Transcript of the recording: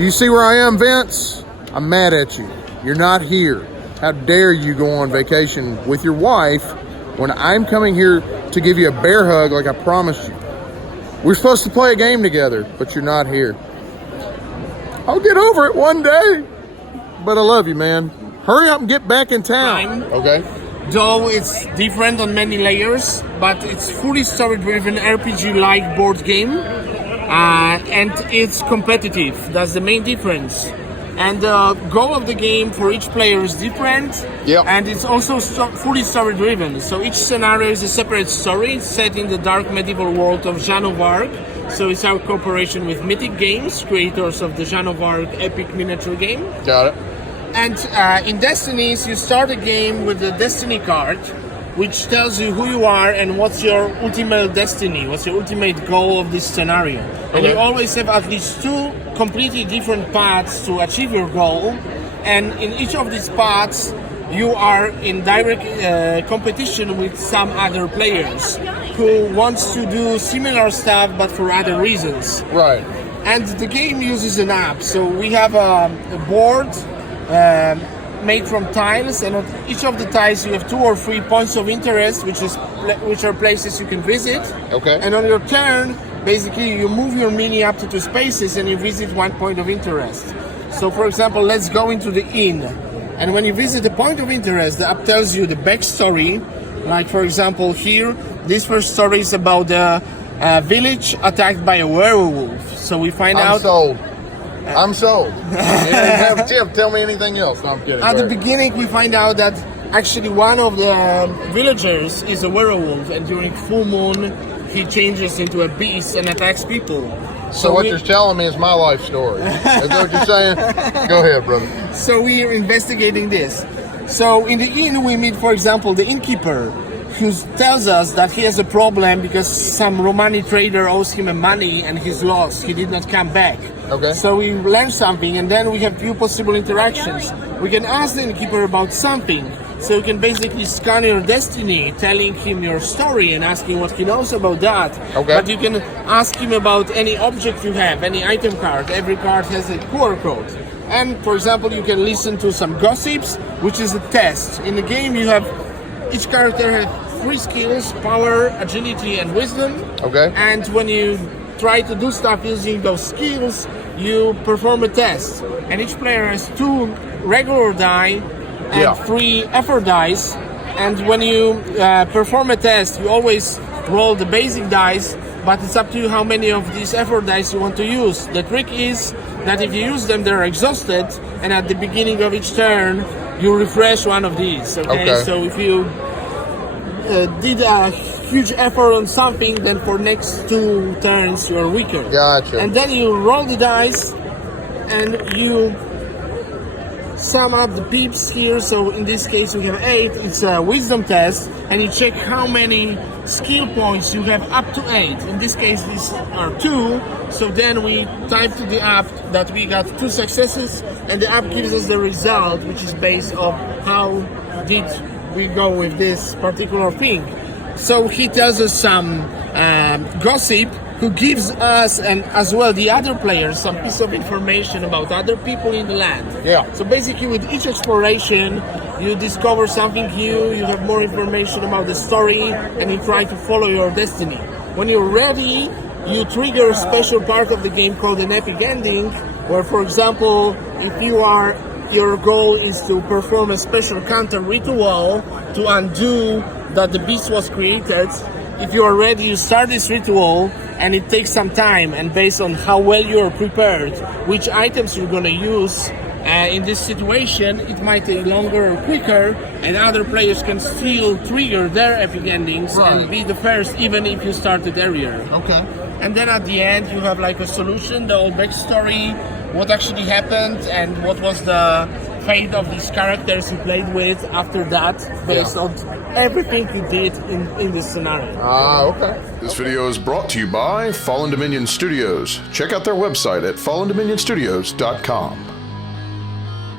You see where I am, Vince? I'm mad at you. You're not here. How dare you go on vacation with your wife when I'm coming here to give you a bear hug like I promised you. We're supposed to play a game together, but you're not here. I'll get over it one day, but I love you, man. Hurry up and get back in town. Okay. Though it's different on many layers, but it's fully story-driven RPG-like board game, and it's competitive. That's the main difference. And the goal of the game for each player is different, and it's also fully story-driven. So each scenario is a separate story set in the dark medieval world of Jeanne of Arc. So it's our cooperation with Mythic Games, creators of the Jeanne of Arc epic miniature game. Got it. And in Destinies, you start a game with the Destiny card, which tells you who you are and what's your ultimate destiny, what's your ultimate goal of this scenario. And you always have at least two completely different paths to achieve your goal. And in each of these paths, you are in direct competition with some other players who wants to do similar stuff but for other reasons. Right. And the game uses an app. So we have a board made from tiles, and on each of the tiles you have 2 or 3 points of interest, which are places you can visit. Okay. And on your turn, basically you move your mini up to 2 spaces and you visit 1 point of interest. So for example, let's go into the inn. And when you visit the point of interest, the app tells you the backstory. Like for example here, this first story is about the village attacked by a werewolf. So we find out... I'm sold. You didn't have Tim tell me anything else. No, I'm kidding. At the beginning, we find out that actually one of the villagers is a werewolf, and during full moon, he changes into a beast and attacks people. So what you're telling me is my life story. Is that what you're saying? Go ahead, brother. So we are investigating this. So in the inn, we meet, for example, the innkeeper, who tells us that he has a problem because some Romani trader owes him money and he's lost. He did not come back. Okay. So we learn something, and then we have few possible interactions. We can ask the innkeeper about something. So you can basically scan your destiny, telling him your story and asking what he knows about that. Okay. But you can ask him about any object you have, any item card. Every card has a QR code. And for example, you can listen to some gossips, which is a test. In the game, you have each character has 3 skills: power, agility, and wisdom. Okay. And when you try to do stuff using those skills, you perform a test. And each player has 2 regular die and 3 effort dice. And when you perform a test, you always roll the basic dice, but it's up to you how many of these effort dice you want to use. The trick is that if you use them, they're exhausted, and at the beginning of each turn, you refresh one of these. Okay. So if you did a huge effort on something, then for next 2 turns you are weaker. Gotcha. And then you roll the dice and you sum up the peeps here. So in this case we have 8. It's a wisdom test, and you check how many skill points you have up to 8. In this case these are 2. So then we type to the app that we got 2 successes, and the app gives us the result, which is based on how did we go with this particular thing. So he tells us some gossip, who gives us and as well the other players some piece of information about other people in the land. Yeah. So basically with each exploration, you discover something new, you have more information about the story, and you try to follow your destiny. When you're ready, you trigger a special part of the game called an epic ending, where for example, if your goal is to perform a special counter ritual to undo that the beast was created. If you are ready, you start this ritual, and it takes some time, and based on how well you are prepared, which items you're going to use in this situation, it might take longer or quicker, and other players can still trigger their epic endings and be the first, even if you started earlier. Okay. And then at the end, you have like a solution, the whole backstory, what actually happened, and what was the fate of these characters you played with after that, based on everything you did in this scenario. Okay. This video is brought to you by Fallen Dominion Studios. Check out their website at fallendominionstudios.com.